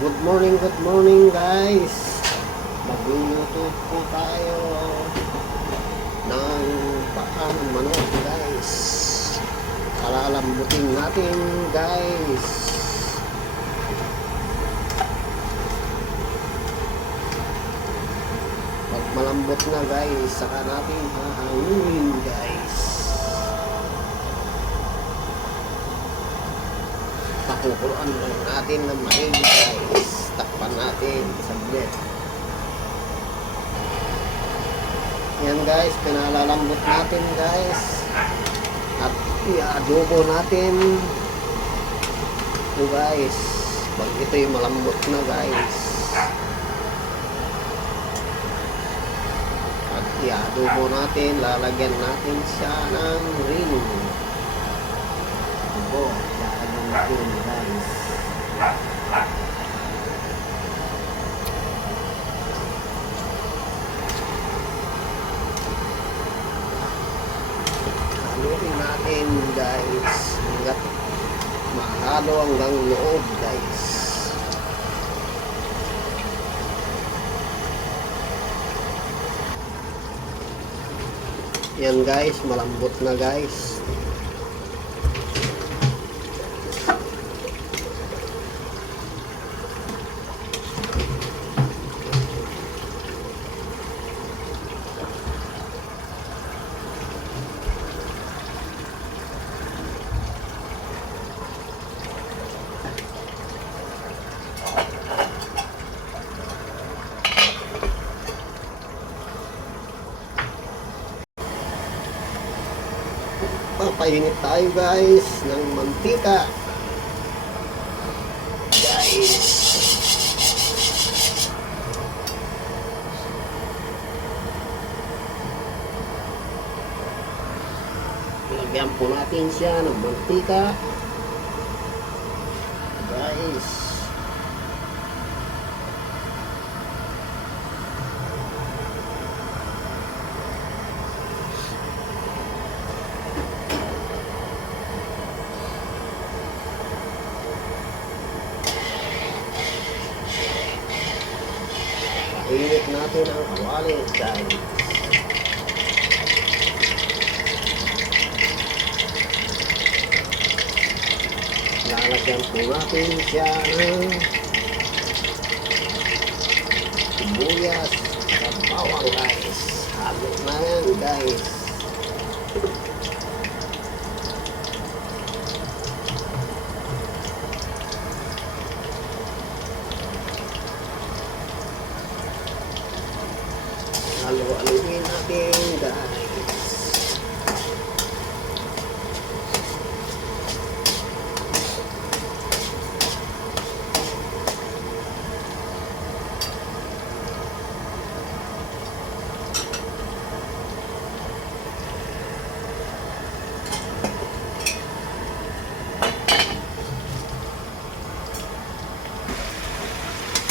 Good morning, good morning guys. Magluluto po tayo ng paanong manok guys. Alalambutin natin guys. Pag malambot na guys, saka natin hahangin guys. Lang natin ng maigi guys. Takpan natin saglit. Yan guys, pinalalambot natin guys. At i-adobo natin. Ito guys. Pag ito'y malambot na guys. At i-adobo natin, lalagyan natin siya ng ring. Ito, lalagyan natin guys. Haluin natin guys. Hanggat mahalo hanggang loob guys. Yan guys, malambot na guys. Papainit tayo guys ng mantika. Guys. Lagyan po natin siya ng mantika. Guys. Init natin ang kawali guys. Lalagyan po natin siya ng sibuyas at bawang guys. Halo na yan guys. Halo-haloin natin guys.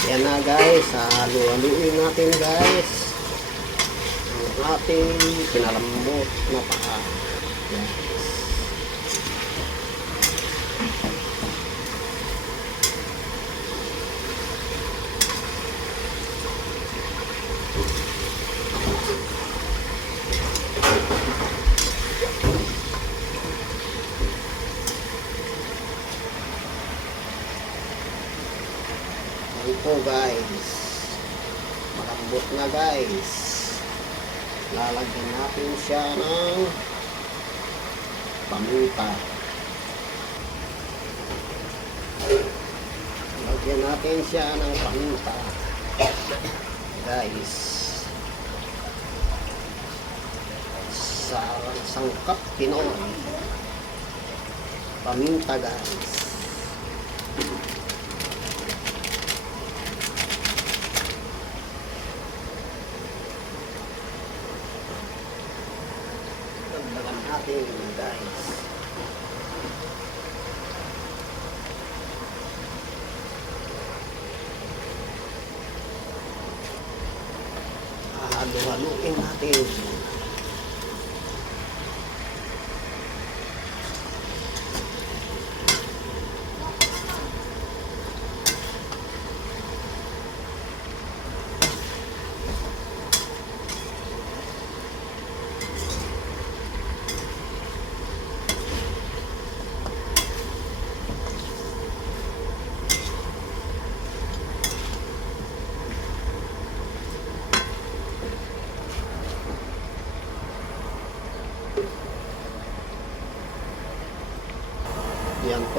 Yan na guys, halo-haloin natin guys. Ang ating pinalambot na paa. Po guys. Malambot na guys. Lalagyan natin siya ng paminta. Lagyan natin siya ng paminta. Guys. Sa sangkap Pinoy. Paminta guys. Guys. Halo-haloin natin.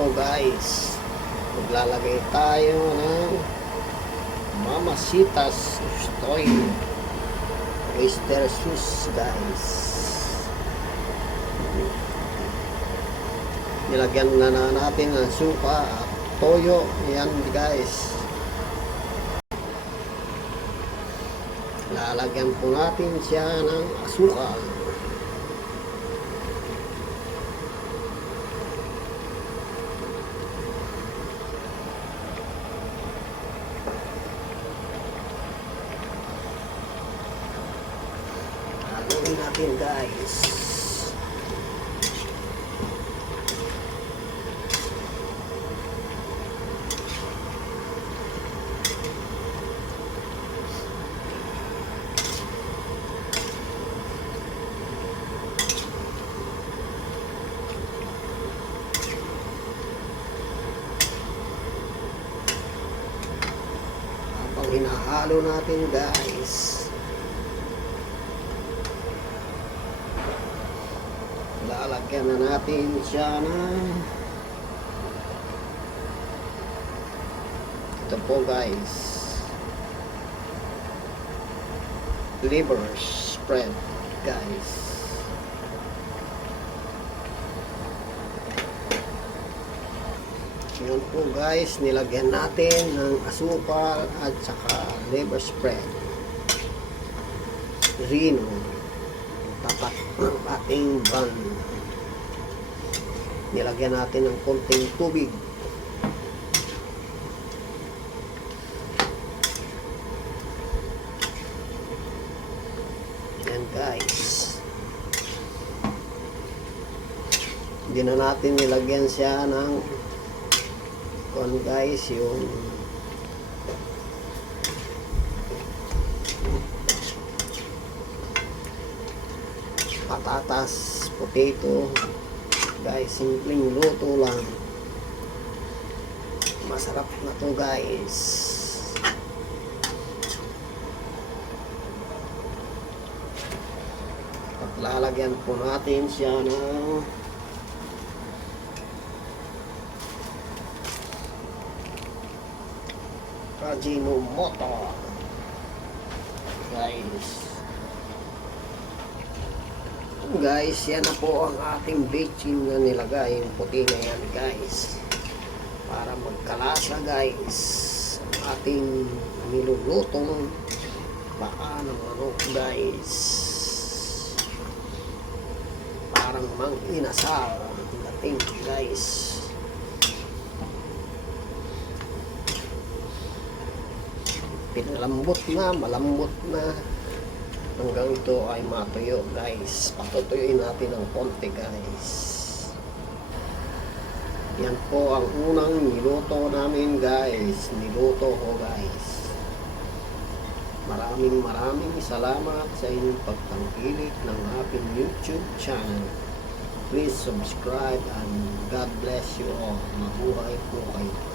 Po guys. Maglalagay tayo ng Mamasitas Stoy. Oyster sauce guys. Nilagyan na, na natin ng suka at toyo. Yan guys. Lalagyan po natin siya ng asukal. Haluin natin guys. Habang hinahalo natin guys. Lalagyan na natin siya ng ito po guys. Liver spread guys. Yun po guys nilagyan natin ng asukal at saka liver spread. Rino tapat ng ating bun. Nilagyan natin ng konting tubig. Yan guys. Hindi na natin nilagyan siya ng kon guys yung patatas, potato. Guys, simpleng luto lang. Masarap na to guys. At lalagyan po natin siya ng Ajinomoto. Guys. Guys, yan na po ang ating bitchin na nilagay. Yung puti na yan, guys. Para magkalasa, guys. Ating nilulutong paa ng manok, guys. Parang mang inasal dating, guys. Pinalambot na, malambot na hanggang ito ay matuyo guys. Patutuyuin natin ng konti guys. Yan po ang unang niluto namin guys. Niluto ko guys. Maraming maraming salamat sa inyong pagtangkilik ng aking youtube channel. Please subscribe and God bless you all. Mabuhay po kayo